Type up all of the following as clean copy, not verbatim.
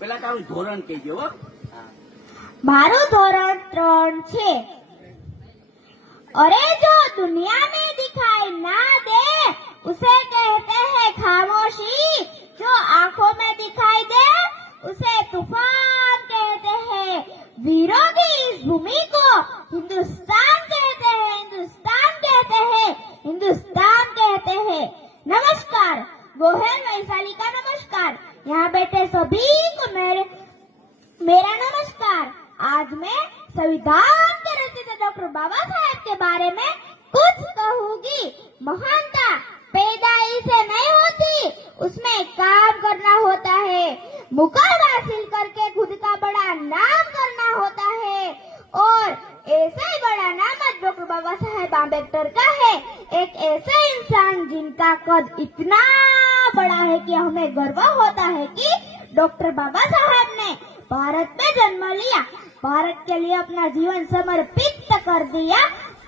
પેલા તારું ધોરણ કહેજો હો. मारू धोरण 3 छे। अरे जो दुनिया में दिखाई ना दे उसे कहते हैं खामोशी, जो आंखों में दिखाई दे उसे तूफान कहते हैं। वीरों की इस भूमि को हिंदुस्तान कहते हैं, हिंदुस्तान कहते हैं, हिंदुस्तान कहते हैं। नमस्कार, वो है वैशाली का नमस्कार। यहाँ बैठे सभी को मेरा नमस्कार। आज मैं संविधान के रचयिता डॉक्टर बाबा साहेब के बारे में कुछ कहूंगी। महानता पैदाइश से नहीं होती, उसमें काम करना होता है। मुकाम हासिल करके खुद का बड़ा नाम करना होता है, और ऐसा ही बड़ा नाम डॉक्टर बाबा साहेब आम्बेडकर का है। एक ऐसे इंसान जिनका कद इतना बड़ा है कि हमें गर्व होता है कि डॉक्टर बाबा साहेब ने भारत में जन्म लिया, भारत के लिए अपना जीवन समर्पित कर दिया।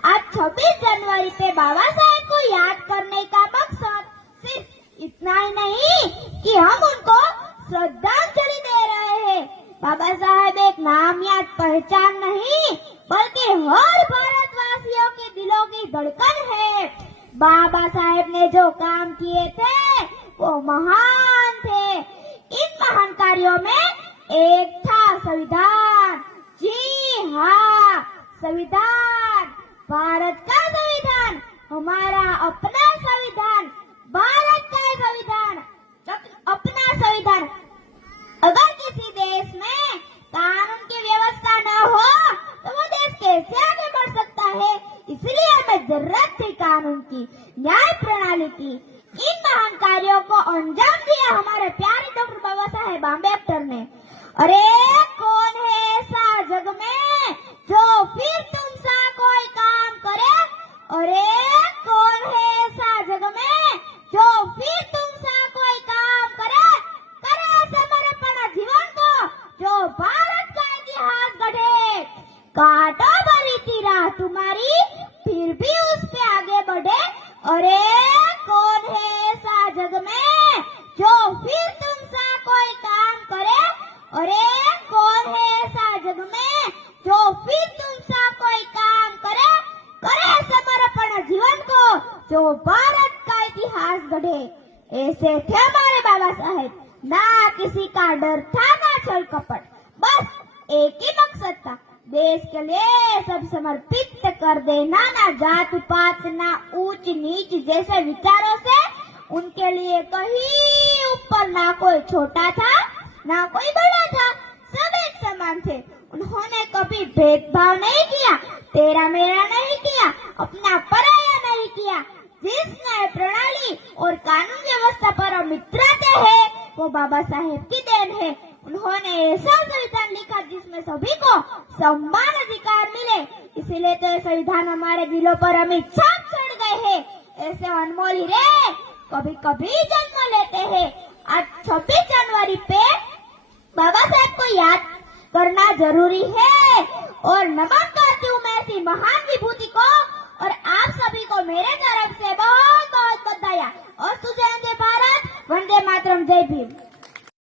आज 26 जनवरी पे बाबा साहेब को याद करने का मकसद सिर्फ इतना ही नहीं कि हम उनको श्रद्धांजलि दे रहे हैं। बाबा साहेब एक नाम या पहचान नहीं, बल्कि हर भारतवासियों के दिलों की धड़कन है। बाबा साहेब ने जो काम किए थे वो महान थे। इन महान कार्यों में एक था संविधान। जी हाँ, संविधान, भारत का संविधान, हमारा अपना संविधान, भारत का संविधान, अपना संविधान। अगर किसी देश में कानून की व्यवस्था न हो तो वो देश कैसे आगे बढ़ सकता है? इसलिए हमें जरूरत थी कानून की, न्याय प्रणाली की। इन महान कार्यों को अंजाम दिया हमारे प्यारे डॉक्टर बाबा साहेब आम्बेडकर ने। अरे कौन है ऐसा जग में जो फिर तुम सा कोई काम करे? अरे कौन है ऐसा जग में जो फिर तुम सा कोई काम करे? करे समर्पण जीवन को जो भारत का इतिहास गढ़े। कांटों भरी थी राह तुम्हारी, फिर भी उस पे आगे बढ़े। अरे कौन है ऐसा जग में जो फिर तुम सा कोई काम करे? अरे कौन है ऐसा जग में जो फिर तुम सा कोई काम करे? करे समर्पण जीवन को जो भारत का इतिहास गढ़े। ऐसे थे हमारे बाबा साहेब। ना किसी का डर था, ना छल कपट, बस एक ही मकसद था, देश के लिए सब समर्पित कर देना। ना जात पात, ना ऊंच नीच जैसे विचारों से उनके लिए कहीं ऊपर ना कोई छोटा था ना कोई बड़ा था, सब एक समान थे। उन्होंने कभी भेदभाव नहीं किया, तेरा मेरा नहीं किया, अपना पराया नहीं किया। जिस न्याय प्रणाली और कानून व्यवस्था पर हम इतराते हैं वो बाबा साहेब की देन है। उन्होंने ऐसा संविधान लिखा जिसमें सभी को समान अधिकार मिले, इसीलिए तो संविधान हमारे दिलों पर अमिट छाप छोड़ गए हैं। ऐसे अनमोल हीरे कभी कभी जन्म लेते हैं। आज 26 जनवरी पे बाबा साहेब को याद करना जरूरी है, और नमन करती हूँ मैं ऐसी महान विभूति को, और आप सभी को मेरे तरफ से बहुत बहुत बधाई। और तुझे वंदे भारत, वंदे मातरम, जय भीम।